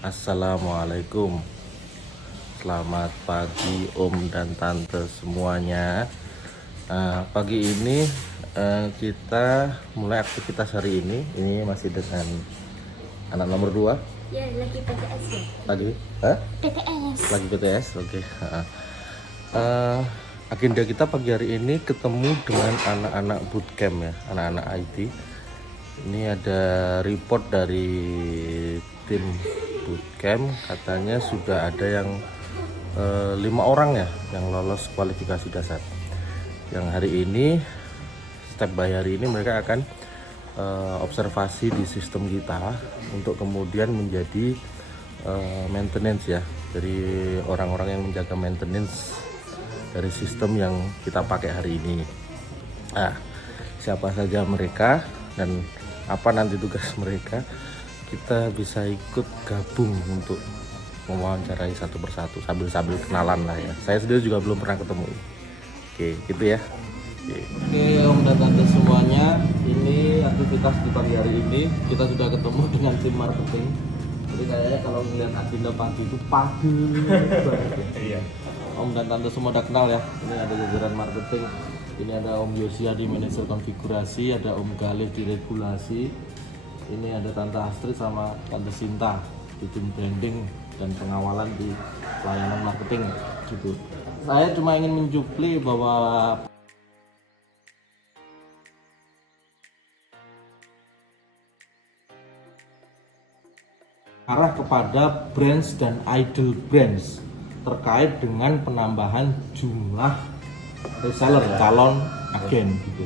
Assalamualaikum. Selamat pagi Om dan Tante semuanya. Pagi ini kita mulai aktivitas hari ini. Ini masih dengan anak nomor 2. Ya, lagi PTS ya? Lagi? Hah? PTS. Lagi PTS, oke. Agenda kita pagi hari ini ketemu dengan anak-anak bootcamp ya, anak-anak IT. Ini ada report dari tim bootcamp, katanya sudah ada yang 5 orang ya yang lolos kualifikasi dasar. Yang hari ini, step by hari ini mereka akan observasi di sistem kita untuk kemudian menjadi maintenance ya, dari orang-orang yang menjaga maintenance dari sistem yang kita pakai hari ini. Siapa saja mereka dan apa nanti tugas mereka, kita bisa ikut gabung untuk mewawancarai satu persatu sambil kenalan lah ya. Saya sendiri juga belum pernah ketemu. Oke, gitu ya. Oke, Om dan Tante semuanya, ini aktivitas di pagi hari ini kita sudah ketemu dengan tim marketing. Jadi kayaknya kalau melihat agenda pagi itu pagi banget ya. Iya. Om dan Tante semua udah kenal ya. Ini ada jajaran marketing. Ini ada Om Yosia di manajer konfigurasi, ada Om Galih di regulasi. Ini ada Tante Astrid sama Tante Sinta di tim branding dan pengawalan di pelayanan marketing gitu. Saya cuma ingin menjupli bahwa arah kepada brands dan idle brands terkait dengan penambahan jumlah reseller, calon agen gitu.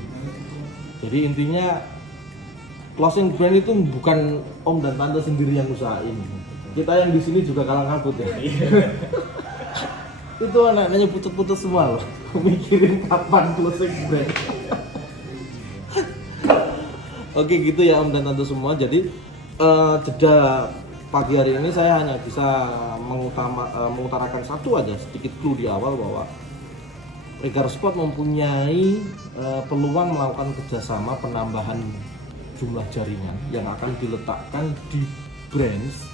Jadi intinya closing brand itu bukan Om dan Tante sendiri yang usahain. Kita yang di sini juga kalang kabut ya. Itu anak-anaknya putus-putus semua loh. Mikirin kapan closing brand. Oke gitu ya Om dan Tante semua. Jadi jeda pagi hari ini saya hanya bisa mengutarakan satu aja sedikit clue di awal bahwa Regar Sport mempunyai peluang melakukan kerjasama penambahan jumlah jaringan yang akan diletakkan di brands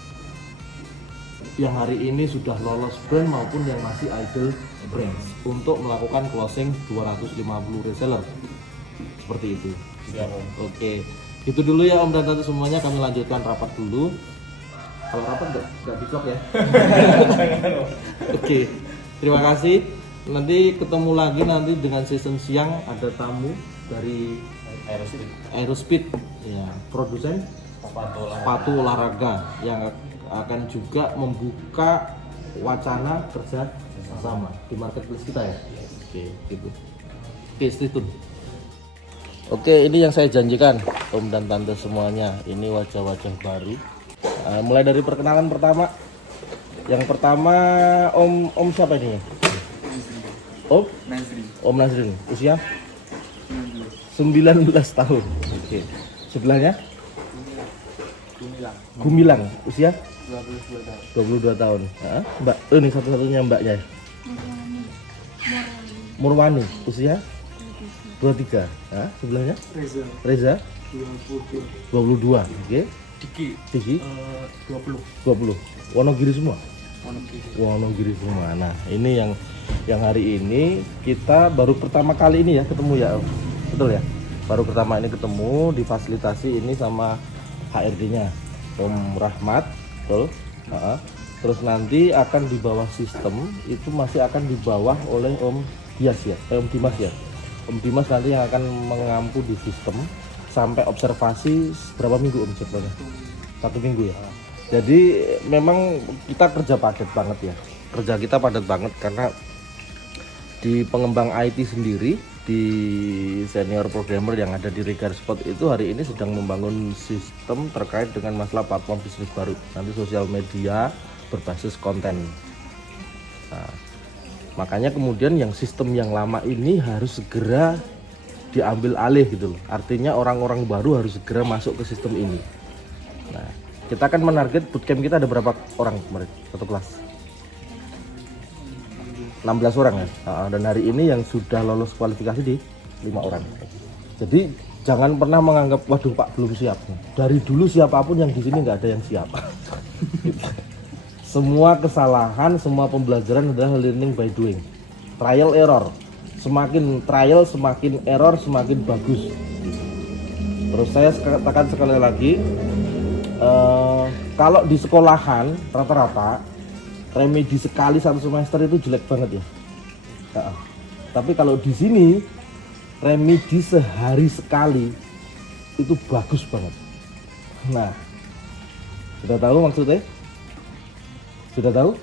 yang hari ini sudah lolos brand maupun yang masih idle brands untuk melakukan closing 250 reseller seperti itu. Oke, itu dulu ya Om dan Tante semuanya, kami lanjutkan rapat dulu. Kalau rapat nggak di vlog ya. Oke, terima kasih. Nanti ketemu lagi nanti dengan season siang, ada tamu dari Aerospeed ya, produsen sepatu olahraga yang akan juga membuka wacana kerja sama di marketplace kita ya. Oke, gitu. Oke, stay tune. Oke, ini yang saya janjikan Om dan Tante semuanya. Ini wajah-wajah baru. Mulai dari perkenalan pertama. Yang pertama Om siapa ini? Om Nazrin. Om Nazrin. Usia 19 tahun. Oke. Sebelahnya? Gumilang. Usia 22 tahun. Mbak, ini satu-satunya mbaknya. Murwani. Usia 23. Sebelahnya? Reza. 22. Oke. Diki 20. Wonogiri semua. Wonogiri semua. Nah, ini yang hari ini kita baru pertama kali ini ya ketemu ya, betul ya? Baru pertama ini ketemu, difasilitasi ini sama HRD-nya Om Rahmat, betul? Terus nanti akan di bawah sistem itu masih akan di bawah oleh Om Dias ya, Om Dimas ya. Om Dimas nanti yang akan mengampu di sistem sampai observasi berapa minggu Om jadwalnya? 1 minggu ya. Jadi memang kita kerja padat banget ya. Kerja kita padat banget karena di pengembang IT sendiri, di senior programmer yang ada di Regar Sport itu hari ini sedang membangun sistem terkait dengan masalah platform bisnis baru. Nanti sosial media berbasis konten. Nah, makanya kemudian yang sistem yang lama ini harus segera diambil alih gitu loh. Artinya orang-orang baru harus segera masuk ke sistem ini. Nah, kita akan menarget bootcamp kita ada berapa orang kemarin satu kelas? 16 orang ya. Dan hari ini yang sudah lolos kualifikasi di 5 orang. Jadi jangan pernah menganggap waduh Pak belum siap. Dari dulu siapapun yang di sini nggak ada yang siap. Semua kesalahan, semua pembelajaran adalah learning by doing. Trial error. Semakin trial, semakin error, semakin bagus. Terus saya katakan sekali lagi, kalau di sekolahan rata-rata remedi sekali satu semester itu jelek banget ya. Tapi kalau di sini remedi sehari sekali itu bagus banget. Nah, sudah tahu maksudnya? Sudah tahu?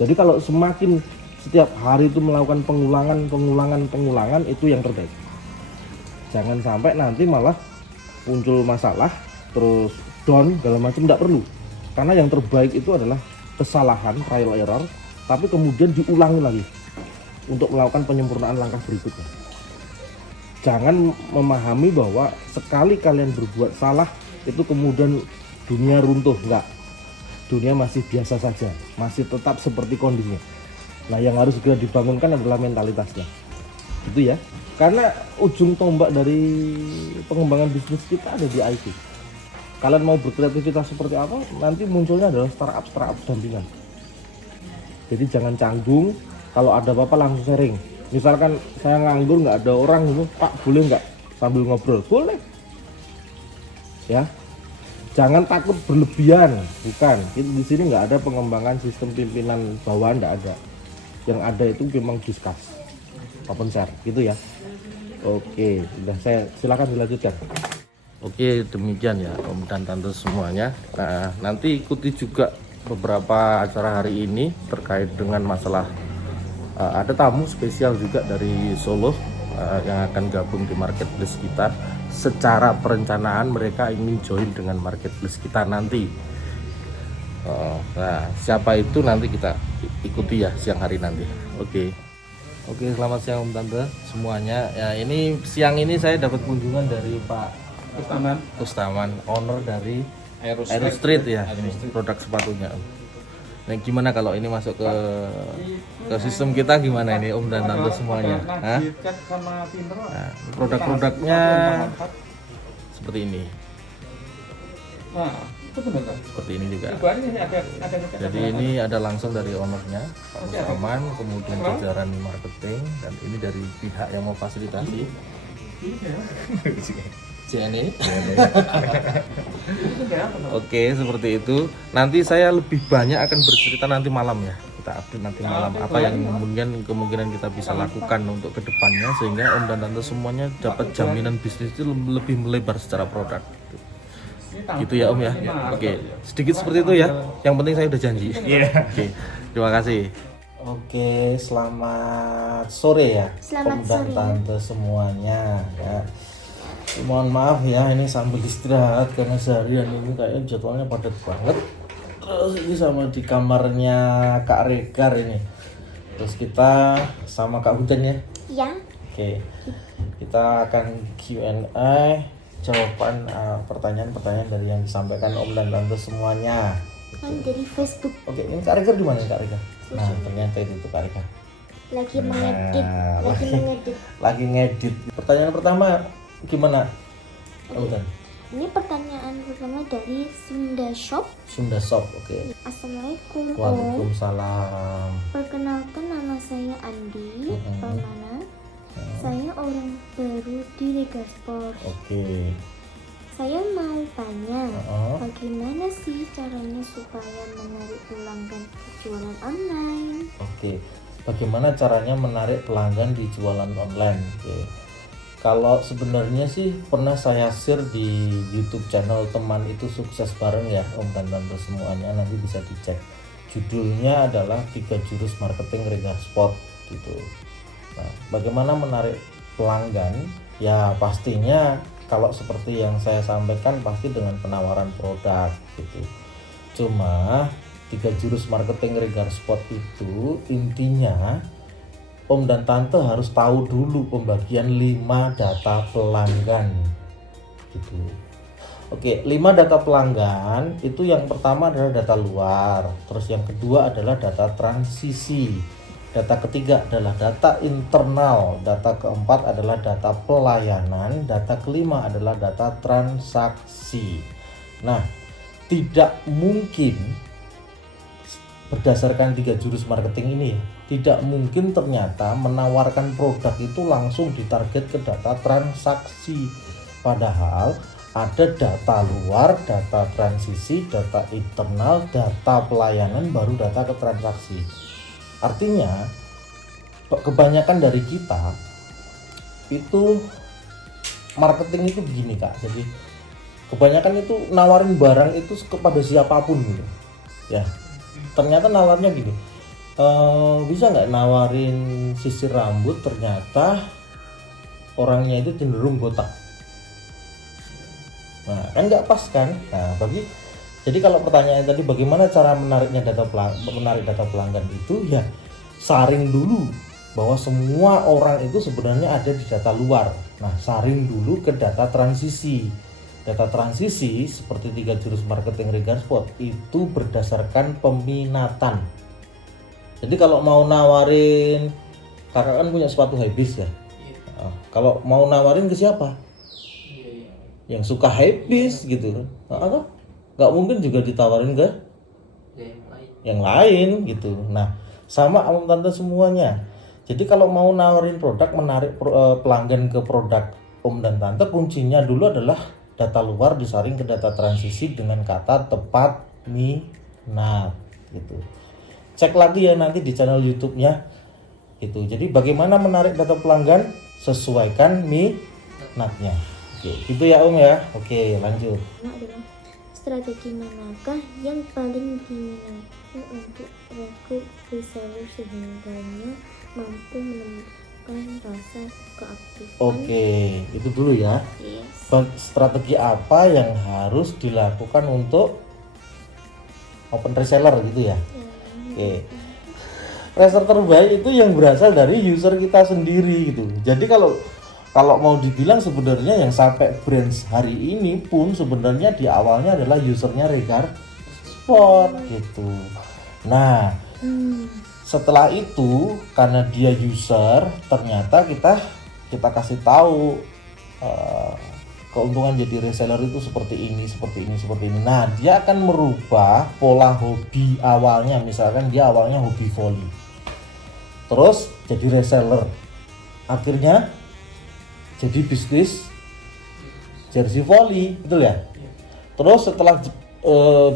Jadi kalau semakin setiap hari itu melakukan pengulangan itu yang terbaik. Jangan sampai nanti malah muncul masalah terus down segala macam, tidak perlu. Karena yang terbaik itu adalah kesalahan, trial error, tapi kemudian diulangi lagi untuk melakukan penyempurnaan langkah berikutnya. Jangan memahami bahwa sekali kalian berbuat salah itu kemudian dunia runtuh, enggak. Dunia masih biasa saja, masih tetap seperti kondisinya. Nah, yang harus segera dibangunkan adalah mentalitasnya. Itu ya. Karena ujung tombak dari pengembangan bisnis kita ada di IT. Kalian mau berkreativitas seperti apa, nanti munculnya adalah startup dampingan. Jadi jangan canggung, kalau ada apa-apa langsung sharing. Misalkan saya nganggur, nggak ada orang gitu, Pak boleh nggak sambil ngobrol? Boleh. Ya, jangan takut berlebihan, bukan. Di sini nggak ada pengembangan sistem pimpinan bawahan, nggak ada. Yang ada itu memang discuss, open share, gitu ya. Oke, sudah, saya silakan dilanjutkan. Oke, demikian ya Om dan Tante semuanya. Nah, nanti ikuti juga beberapa acara hari ini terkait dengan masalah ada tamu spesial juga dari Solo yang akan gabung di marketplace kita. Secara perencanaan mereka ingin join dengan marketplace kita nanti. Nah, siapa itu nanti kita ikuti ya siang hari nanti. Oke, selamat siang Om Tante semuanya. Ya, ini siang ini saya dapat kunjungan dari Pak Kustaman, owner dari Aero Street ya, ini produk sepatunya. Nah, gimana kalau ini masuk ke sistem kita, gimana ini Om dan Tante semuanya? Nah, produk-produknya seperti ini. Seperti ini juga. Jadi ini ada langsung dari ownernya Pak Kustaman, kemudian jajaran marketing, dan ini dari pihak yang mau fasilitasi. JNE. Oke, seperti itu. Nanti saya lebih banyak akan bercerita nanti malam ya. Kita update nanti malam apa yang kemungkinan kita bisa lakukan untuk kedepannya, sehingga Om dan Tante semuanya dapat jaminan bisnis itu lebih melebar secara produk. Gitu ya Om ya. Oke, sedikit seperti itu ya. Yang penting saya udah janji. Oke, terima kasih. Oke, selamat sore ya Selamat Om dan sore. Tante semuanya ya. Mohon maaf ya, ini sambil istirahat karena seharian ini kayaknya jadwalnya padat banget. Terus ini sama di kamarnya Kak Regar ini. Terus kita sama Kak Hujan ya. Ya, Oke, kita akan Q&A, jawaban pertanyaan-pertanyaan dari yang disampaikan Om dan Tante semuanya. kan dari Facebook Oke, ini Kak Regar di mana Kak Regar? Nah, ternyata itu tuh Kak Regar. lagi mengedit, Lagi ngedit. Pertanyaan pertama gimana? Hujan. Ini pertanyaan pertama dari Sunda Shop. Sunda Shop, oke. Assalamualaikum Om. Waalaikumsalam. Perkenalkan, nama saya Andi Permana. Saya orang baru di Regasport. Oke. Saya mau tanya, bagaimana sih caranya supaya menarik pelanggan jualan online? Oke. Bagaimana caranya menarik pelanggan di jualan online? Oke. Kalau sebenarnya sih pernah saya share di YouTube channel Teman Itu Sukses Bareng ya Om dan Tante semuanya, nanti bisa dicek. Judulnya adalah 3 Jurus Marketing Regasport gitu. Nah, bagaimana menarik pelanggan? Ya pastinya kalau seperti yang saya sampaikan pasti dengan penawaran produk gitu. Cuma 3 Jurus Marketing Regasport itu intinya Om dan Tante harus tahu dulu pembagian 5 data pelanggan gitu. Oke, 5 data pelanggan itu yang pertama adalah data luar, terus yang kedua adalah data transisi, data ketiga adalah data internal, data keempat adalah data pelayanan, data kelima adalah data transaksi. Nah, tidak mungkin berdasarkan 3 jurus marketing ini, tidak mungkin ternyata menawarkan produk itu langsung ditarget ke data transaksi. Padahal ada data luar, data transisi, data internal, data pelayanan, baru data ke transaksi. Artinya kebanyakan dari kita itu marketing itu begini Kak. Jadi kebanyakan itu nawarin barang itu kepada siapapun gitu ya. Ternyata nawarnya gini, bisa nggak nawarin sisir rambut, ternyata orangnya itu cenderung botak. Nah kan nggak pas kan. Nah jadi kalau pertanyaan tadi bagaimana cara menarik data pelanggan itu, ya saring dulu bahwa semua orang itu sebenarnya ada di data luar. Nah saring dulu ke data transisi. Data transisi seperti 3 jurus marketing Regar Spot itu berdasarkan peminatan. Jadi kalau mau nawarin, kakak kan punya sepatu hypebeast ya. Nah, kalau mau nawarin ke siapa? Yang suka hypebeast gitu kan. Nah, nggak mungkin juga ditawarin ke yang lain gitu. Nah sama om tante semuanya. Jadi kalau mau nawarin produk, menarik pelanggan ke produk om dan tante, kuncinya dulu adalah data luar disaring ke data transisi dengan kata tepat minat gitu. Cek lagi ya nanti di channel YouTube-nya itu. Jadi bagaimana menarik data pelanggan, sesuaikan minatnya. Oke, gitu ya Om ya. Oke, lanjut. Adalah strategi manakah yang paling diminati untuk rekrut reseller sehingga mampu menemukan rasa keaktifan? Oke, itu dulu ya. Yes. Strategi apa yang harus dilakukan untuk open reseller gitu ya? Oke. Reseller terbaik itu yang berasal dari user kita sendiri gitu. Jadi kalau mau dibilang sebenarnya yang sampai brands hari ini pun sebenarnya di awalnya adalah usernya Regar Spot gitu. Nah, setelah itu karena dia user, ternyata kita kasih tahu keuntungan jadi reseller itu seperti ini. Nah, dia akan merubah pola hobi awalnya. Misalkan dia awalnya hobi volley, terus jadi reseller, akhirnya jadi bisnis jersey volley, betul ya? Terus setelah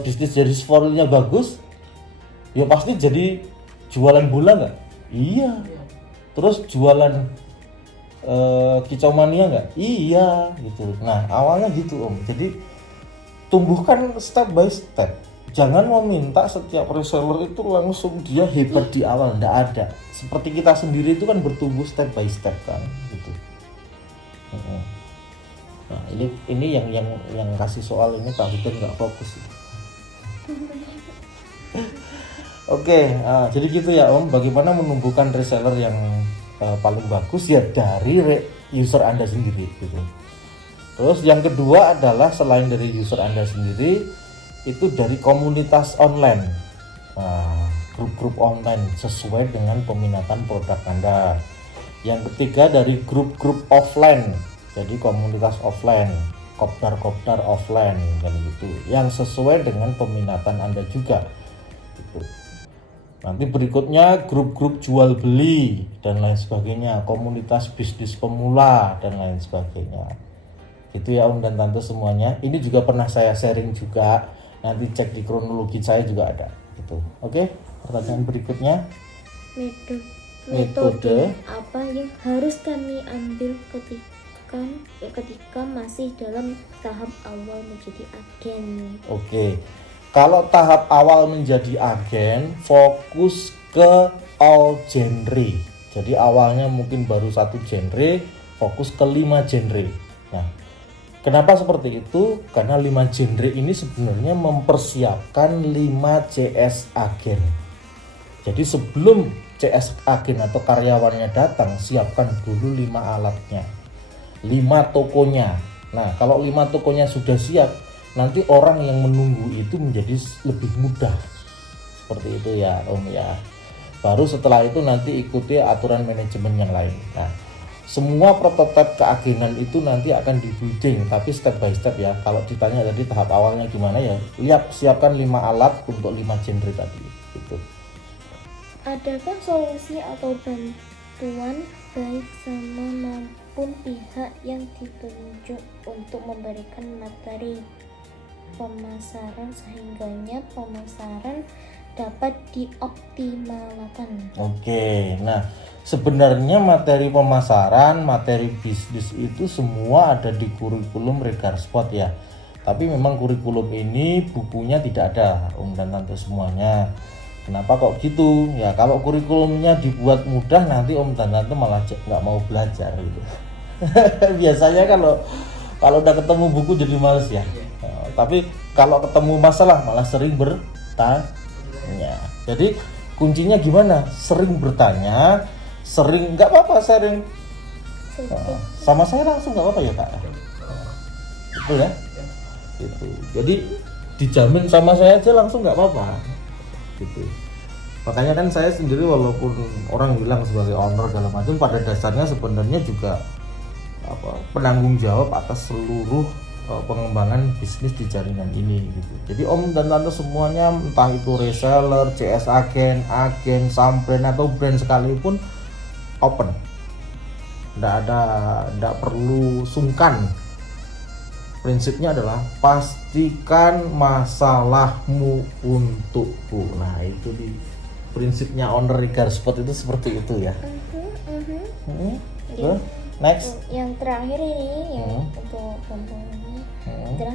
bisnis jersey volley-nya bagus, ya pasti jadi jualan bola nggak? Iya. Terus jualan kicau mania nggak? Iya gitu. Nah awalnya gitu Om. Jadi tumbuhkan step by step. Jangan meminta setiap reseller itu langsung dia hebat di awal, nggak ada. Seperti kita sendiri itu kan bertumbuh step by step kan gitu. Nah ini yang kasih soal ini Pak Hiten nggak fokus. Oke, jadi gitu ya Om. Bagaimana menumbuhkan reseller yang paling bagus ya dari user Anda sendiri gitu. Terus yang kedua adalah selain dari user Anda sendiri, itu dari komunitas online. Nah, grup-grup online sesuai dengan peminatan produk Anda. Yang ketiga dari grup-grup offline. Jadi komunitas offline, kopdar offline kan gitu. Yang sesuai dengan peminatan Anda juga. Gitu. Nanti berikutnya grup-grup jual beli dan lain sebagainya, komunitas bisnis pemula dan lain sebagainya. Itu ya Om dan Tante semuanya. Ini juga pernah saya sharing juga. Nanti cek di kronologi saya juga ada. Gitu. Oke, pertanyaan berikutnya. Metode apa yang harus kami ambil ketika masih dalam tahap awal menjadi agen? Oke. Kalau tahap awal menjadi agen, fokus ke all genre. Jadi awalnya mungkin baru 1 genre, fokus ke 5 genre. Nah, kenapa seperti itu? Karena 5 genre ini sebenarnya mempersiapkan 5 CS agen. Jadi sebelum CS agen atau karyawannya datang, siapkan dulu 5 alatnya, 5 tokonya. Nah, kalau 5 tokonya sudah siap, nanti orang yang menunggu itu menjadi lebih mudah. Seperti itu ya Om ya. Baru setelah itu nanti ikuti aturan manajemen yang lain. Nah, semua prototipe keagenan itu nanti akan di-building, tapi step by step ya. Kalau ditanya tadi tahap awalnya gimana ya, siapkan 5 alat untuk 5 genre tadi. gitu. Adakah solusi atau bantuan baik sama maupun pihak yang ditunjuk untuk memberikan materi pemasaran sehingganya pemasaran dapat dioptimalkan? Oke, nah sebenarnya materi pemasaran, materi bisnis itu semua ada di kurikulum Regarsport ya. Tapi memang kurikulum ini bukunya tidak ada, Om dan Tante semuanya. Kenapa kok gitu? Ya kalau kurikulumnya dibuat mudah nanti Om dan Tante malah nggak mau belajar gitu. Biasanya kalau udah ketemu buku jadi males ya. Tapi kalau ketemu masalah malah sering bertanya. Jadi kuncinya gimana? Sering bertanya, sering nggak apa-apa sering. Sama saya langsung nggak apa-apa ya Kak. Betul ya? Gitu. Jadi dijamin sama saya aja langsung nggak apa-apa. Gitu. Makanya kan saya sendiri walaupun orang bilang sebagai owner segala macam, pada dasarnya sebenarnya juga penanggung jawab atas seluruh pengembangan bisnis di jaringan ini gitu. Jadi Om dan Tante semuanya entah itu reseller, CS agen, sub-brand atau brand sekalipun open. Nggak perlu sungkan. Prinsipnya adalah pastikan masalahmu untukku. Nah itu di prinsipnya owner Regarsport itu seperti itu ya. Next. Yang terakhir ini yang untuk contohnya adalah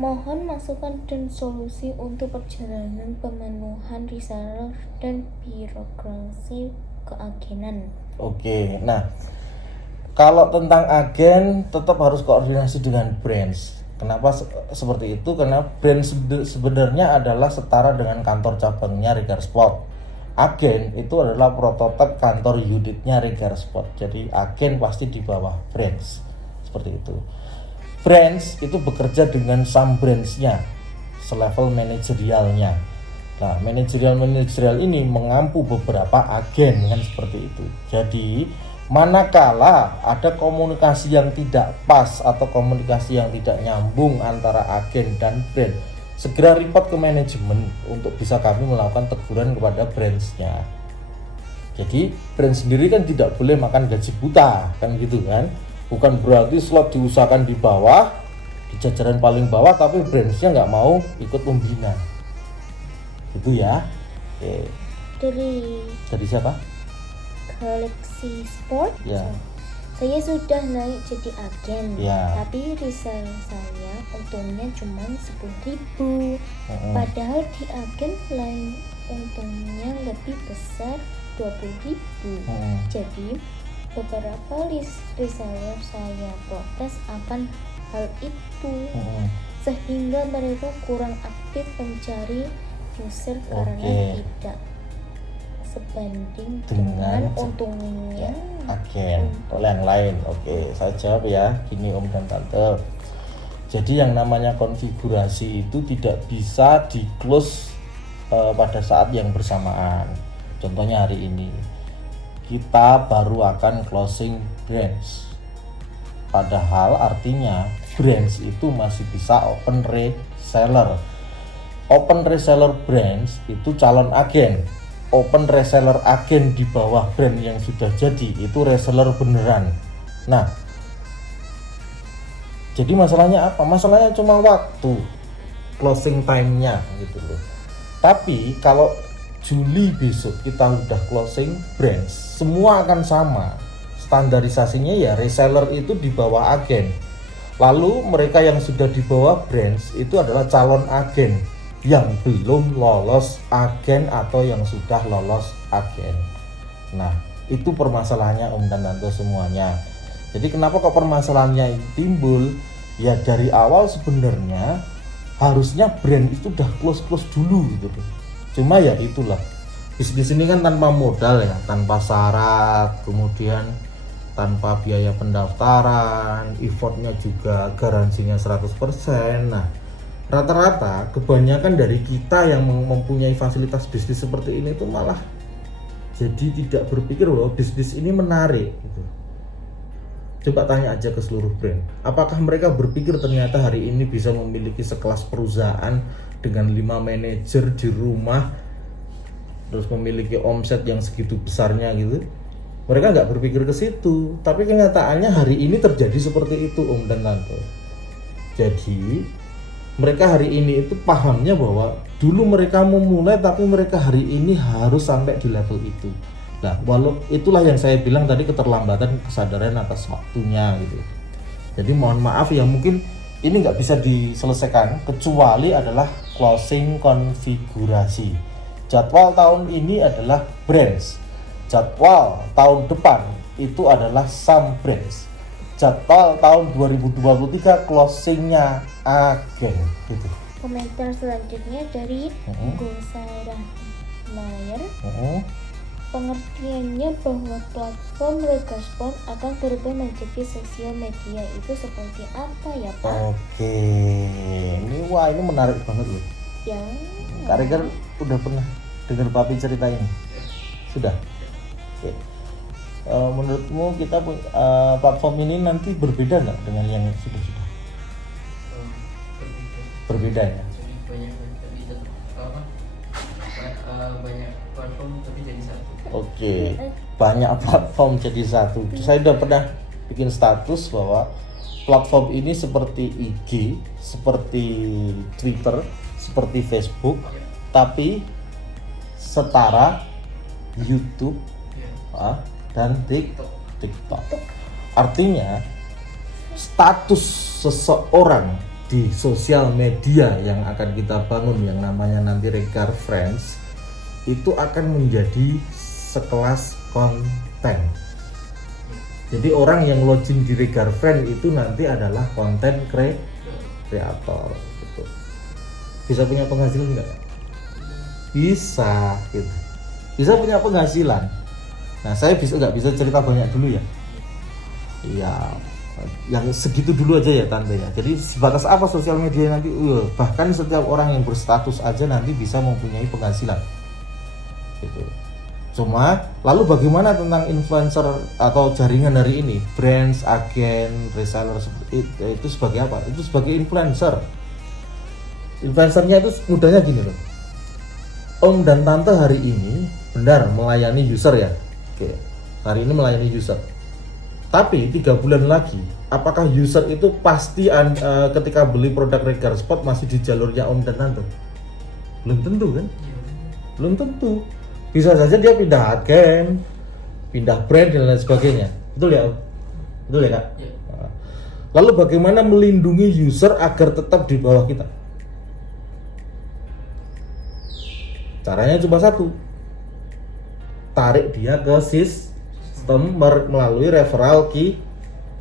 mohon masukan dan solusi untuk perjalanan pemenuhan reseller dan birokrasi keagenan. Oke, nah kalau tentang agen tetap harus koordinasi dengan brands. Kenapa seperti itu? Karena brand sebenarnya adalah setara dengan kantor cabangnya Regarsport. Agen itu adalah prototipe kantor unitnya Regarsport. Jadi agen pasti di bawah brands. Seperti itu. Brands itu bekerja dengan sub-brands-nya, selevel manajerialnya. Nah, manajerial ini mengampu beberapa agen kan seperti itu. Jadi manakala ada komunikasi yang tidak pas atau komunikasi yang tidak nyambung antara agen dan brand, segera report ke manajemen untuk bisa kami melakukan teguran kepada brandsnya. Jadi brand sendiri kan tidak boleh makan gaji buta kan gitu kan. Bukan berarti slot diusahakan di bawah, di jajaran paling bawah, tapi brandsnya nggak mau ikut membina. Itu ya. Oke. Dari siapa? Galaxy Sport. Ya. Saya sudah naik jadi agen, ya. Tapi reseller saya untungnya cuma 10.000. Padahal di agen lain untungnya lebih besar 20.000. Jadi beberapa reseller saya protes akan hal itu, sehingga mereka kurang aktif mencari user karena tidak sebanding dengan untungnya agen atau yang lain. Oke, saya jawab ya. Gini Om dan Tante. Jadi yang namanya konfigurasi itu tidak bisa di close pada saat yang bersamaan. Contohnya hari ini kita baru akan closing brands. Padahal artinya brands itu masih bisa open reseller. Open reseller brands itu calon agen. Open reseller agen di bawah brand yang sudah jadi itu reseller beneran. Nah, jadi masalahnya apa? Masalahnya cuma waktu closing time-nya gitu loh. Tapi kalau Juli besok kita udah closing brands, semua akan sama. Standarisasinya ya reseller itu di bawah agen. Lalu mereka yang sudah di bawah brands itu adalah calon agen yang belum lolos agen atau yang sudah lolos agen. Nah, itu permasalahannya Om dan Tante semuanya. Jadi kenapa kok permasalahannya timbul? Ya dari awal sebenarnya harusnya brand itu udah close dulu gitu. Cuma ya itulah, bisnis ini kan tanpa modal ya, tanpa syarat, kemudian tanpa biaya pendaftaran, effortnya juga garansinya 100%. Nah, rata-rata kebanyakan dari kita yang mempunyai fasilitas bisnis seperti ini tuh malah jadi tidak berpikir bahwa bisnis ini menarik gitu. Coba tanya aja ke seluruh brand, apakah mereka berpikir ternyata hari ini bisa memiliki sekelas perusahaan dengan 5 manajer di rumah terus memiliki omset yang segitu besarnya gitu. Mereka nggak berpikir ke situ, tapi kenyataannya hari ini terjadi seperti itu Om dan Tante. Jadi mereka hari ini itu pahamnya bahwa dulu mereka memulai, tapi mereka hari ini harus sampai di level itu. Nah, walau itulah yang saya bilang tadi, keterlambatan kesadaran atas waktunya gitu. Jadi mohon maaf ya, mungkin ini nggak bisa diselesaikan kecuali adalah closing konfigurasi. Jadwal tahun ini adalah branch, jadwal tahun depan itu adalah sum branch, jadwal tahun 2023 closingnya agen gitu. Komentar selanjutnya dari Gulsara Mayer. Pengertiannya bahwa platform Regarspon akan berubah menjadi sosial media itu seperti apa ya Pak? Oke, ini menarik banget loh. Ya. Kak Regar udah pernah dengar Papi cerita ini? Sudah? Oke. Menurutmu kita platform ini nanti berbeda nggak dengan yang sudah-sudah? Berbeda ya? Banyak platform tapi jadi satu. Oke, banyak platform jadi satu. Saya udah pernah bikin status bahwa platform ini seperti IG, seperti Twitter, seperti Facebook, tapi setara YouTube dan TikTok. Artinya status seseorang di sosial media yang akan kita bangun yang namanya nanti Regar Friends itu akan menjadi sekelas konten. Jadi orang yang login di Regar Friend itu nanti adalah konten kreator gitu. Bisa punya penghasilan nggak? Bisa gitu. Bisa punya penghasilan. Nah, saya nggak bisa cerita banyak dulu ya. Iya, yang segitu dulu aja ya Tante ya. Jadi sebatas apa sosial media nanti? Bahkan setiap orang yang berstatus aja nanti bisa mempunyai penghasilan. Gitu. Cuma lalu bagaimana tentang influencer atau jaringan hari ini, brands, agen, reseller itu sebagai apa? Itu sebagai influencer. Influencernya itu mudahnya gini loh. Om dan Tante hari ini benar melayani user ya. Oke. Hari ini melayani user. Tapi 3 bulan lagi, apakah user itu pasti ketika beli produk Regar Spot masih di jalurnya Om dan Tante? Belum tentu kan? Belum tentu. Bisa saja dia pindah agen, pindah brand dan lain sebagainya. Betul ya Om? Betul ya Kak? Ya. Lalu bagaimana melindungi user agar tetap di bawah kita? Caranya cuma satu. Tarik dia ke sistem melalui referral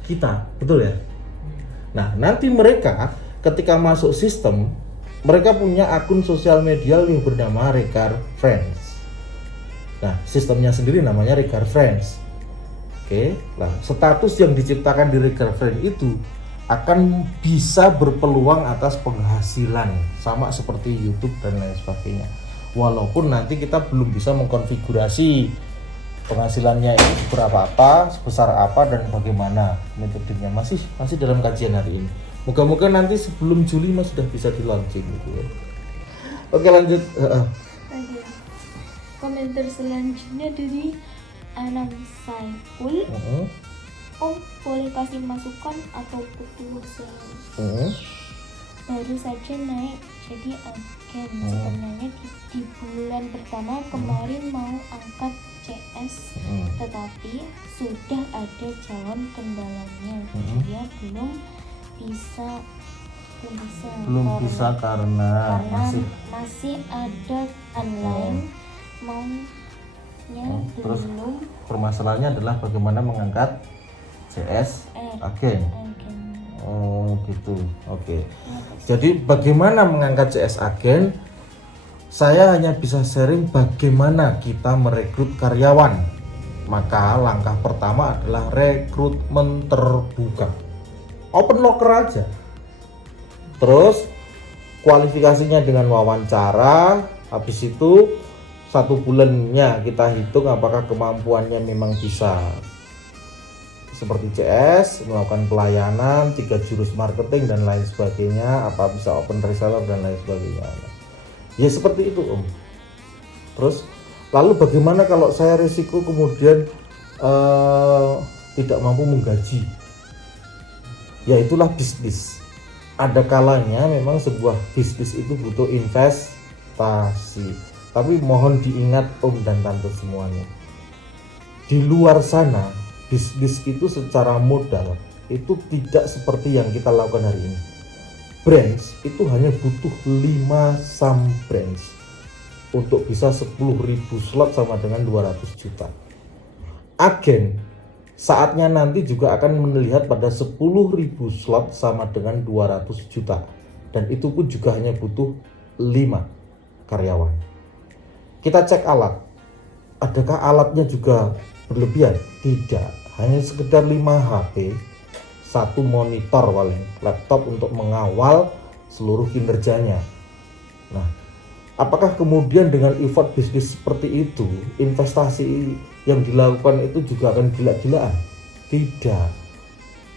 kita. Betul ya? Nah, nanti mereka ketika masuk sistem, mereka punya akun sosial media yang bernama Regar Friends. Nah, sistemnya sendiri namanya Regar Friends. Oke, nah status yang diciptakan di Regar Friends itu akan bisa berpeluang atas penghasilan sama seperti YouTube dan lain sebagainya. Walaupun nanti kita belum bisa mengkonfigurasi penghasilannya itu berapa sebesar apa dan bagaimana metodenya, masih dalam kajian hari ini. Moga-moga nanti sebelum Juli Mas sudah bisa di launching gitu ya. Oke, lanjut. Komentar selanjutnya dari Anam Saiful. Om boleh kasih masukan atau petualangan? Baru saja naik jadi agen. Sebenarnya di bulan pertama kemarin mau angkat CS, tetapi sudah ada jalan kendalanya. Dia belum bisa karena masih ada online maunya terus belum. Permasalahannya adalah bagaimana mengangkat CS agen. Oh gitu, oke. Jadi bagaimana mengangkat CS agen? Saya hanya bisa sharing bagaimana kita merekrut karyawan. Maka langkah pertama adalah rekrutmen terbuka, open locker aja. Terus kualifikasinya dengan wawancara. Habis itu 1 bulannya kita hitung apakah kemampuannya memang bisa seperti CS, melakukan pelayanan, 3 jurus marketing dan lain sebagainya, apa bisa open reseller dan lain sebagainya. Ya seperti itu Om. Terus Lalu bagaimana kalau saya risiko kemudian tidak mampu menggaji? Ya itulah bisnis. Ada kalanya memang sebuah bisnis itu butuh investasi. Tapi mohon diingat om dan tante semuanya, di luar sana bisnis itu secara modal itu tidak seperti yang kita lakukan hari ini. Branch itu hanya butuh 5 saham branch untuk bisa 10.000 slot sama dengan 200 juta. Agen saatnya nanti juga akan melihat pada 10.000 slot sama dengan 200 juta, dan itu pun juga hanya butuh 5 karyawan. Kita cek alat, adakah alatnya juga berlebihan? Tidak, hanya sekedar 5 HP, 1 monitor paling, laptop untuk mengawal seluruh kinerjanya. Nah, apakah kemudian dengan effort bisnis seperti itu, investasi yang dilakukan itu juga akan gila-gilaan? Tidak.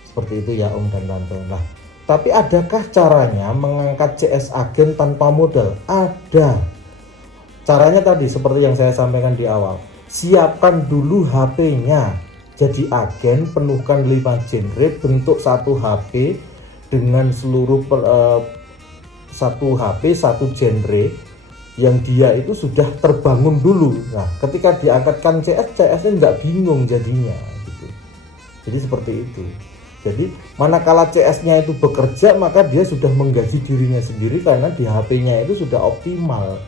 Seperti itu ya om dan tante. Nah, tapi adakah caranya mengangkat CS agen tanpa modal? Ada. Caranya tadi seperti yang saya sampaikan di awal. Siapkan dulu HP-nya. Jadi agen penuhkan 5 genre bentuk 1 HP dengan seluruh 1 HP 1 genre yang dia itu sudah terbangun dulu. Nah, ketika diangkatkan CS-nya nggak bingung jadinya gitu. Jadi seperti itu. Jadi manakala CS-nya itu bekerja, maka dia sudah menggaji dirinya sendiri karena di HP-nya itu sudah optimal.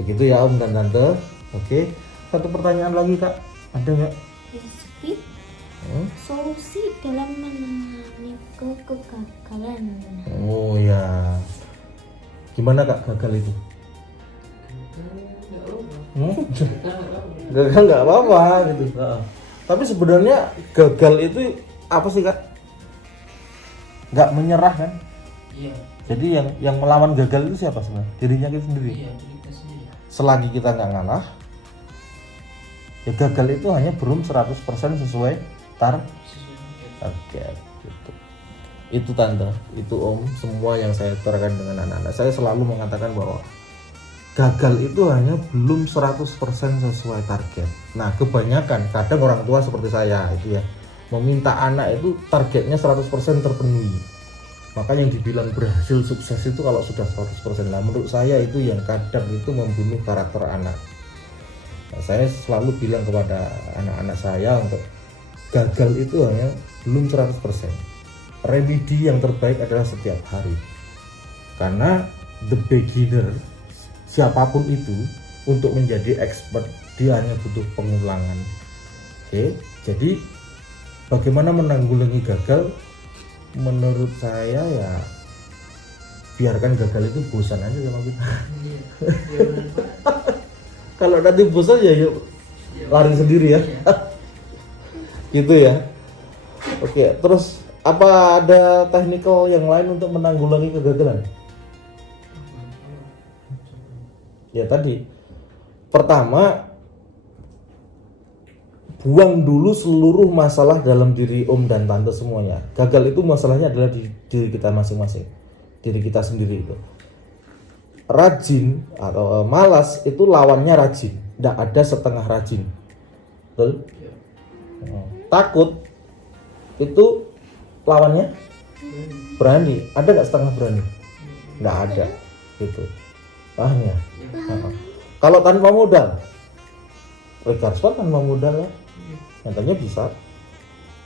Begitu ya om dan tante. Oke, satu pertanyaan lagi kak, ada nggak? Solusi dalam menangani kegagalan. Oh ya, gimana kak gagal itu? Gagal nggak apa-apa gitu. Tapi sebenarnya gagal itu apa sih kak? Nggak menyerah kan? Iya. Jadi yang melawan gagal itu siapa sebenarnya? Dirinya kita sendiri. Iya, diri kita sendiri. Selagi kita nggak ngalah, ya gagal itu hanya belum 100% sesuai target gitu. Itu tante, itu om, semua yang saya terangkan dengan anak-anak. Saya selalu mengatakan bahwa gagal itu hanya belum 100% sesuai target. Nah, kebanyakan kadang orang tua seperti saya itu ya meminta anak itu targetnya 100% terpenuhi. Maka yang dibilang berhasil sukses itu kalau sudah 100%. Nah, menurut saya itu yang kadang itu membunuh karakter anak. Nah, saya selalu bilang kepada anak-anak saya untuk gagal itu hanya belum 100%. Remedi yang terbaik adalah setiap hari. Karena the beginner, siapapun itu, untuk menjadi expert dia hanya butuh pengulangan. Oke, jadi bagaimana menanggulangi gagal? Menurut saya ya biarkan gagal itu bosan aja sama kita. Kalau nanti bosan ya yuk lari sendiri ya. Gitu ya. Oke, terus apa ada teknikal yang lain untuk menanggulangi kegagalan? Ya tadi, pertama buang dulu seluruh masalah dalam diri om dan tante semuanya. Gagal itu masalahnya adalah di diri kita masing-masing, diri kita sendiri itu. Rajin atau malas itu lawannya rajin, tidak ada setengah rajin. Betul? Takut itu lawannya berani. Ada nggak setengah berani? Nggak ada. Gitu. Paham ya? Kalau tanpa modal, Ricardo tanpa modal ya, nyatanya bisa.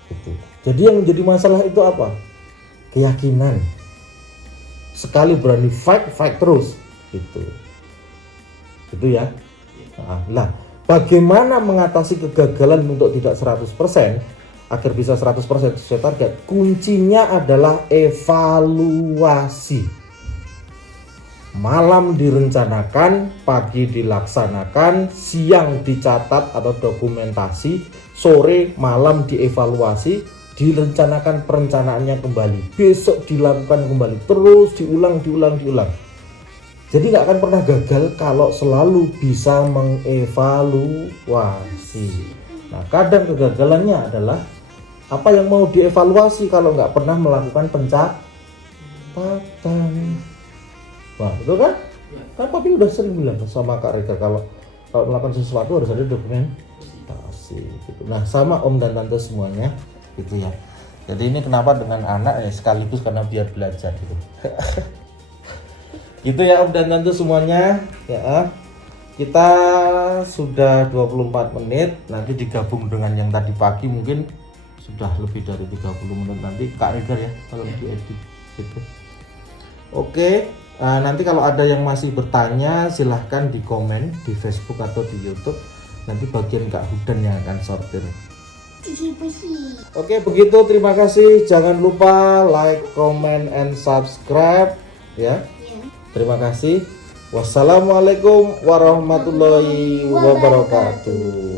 Gitu. Jadi yang menjadi masalah itu apa? Keyakinan. Sekali berani fight terus. Gitu. Gitu ya. Nah, bagaimana mengatasi kegagalan untuk tidak 100% agar bisa 100% sesuai target? Kuncinya adalah evaluasi. Malam direncanakan, pagi dilaksanakan, siang dicatat atau dokumentasi, sore malam dievaluasi, direncanakan perencanaannya kembali, besok dilakukan kembali, terus diulang. Jadi nggak akan pernah gagal kalau selalu bisa mengevaluasi. Nah, kadang kegagalannya adalah apa yang mau dievaluasi kalau nggak pernah melakukan pencatatan. Wah, betul kan? Kan papi udah sering bilang sama Kak Rika kalau kalau melakukan sesuatu harus ada dokumentasi gitu. Nah sama om dan tante semuanya gitu ya. Jadi ini kenapa dengan anak ya sekaligus karena biar belajar gitu. Gitu ya om dan tante semuanya ya. Kita sudah 24 menit, nanti digabung dengan yang tadi pagi mungkin sudah lebih dari 30 menit nanti Kak Regar ya kalau diedit gitu. Oke, nanti kalau ada yang masih bertanya silahkan di komen di Facebook atau di YouTube. Nanti bagian Kak Hudan yang akan sortir. Oke, begitu, terima kasih. Jangan lupa like, comment, and subscribe ya. Terima kasih. Wassalamualaikum warahmatullahi wabarakatuh.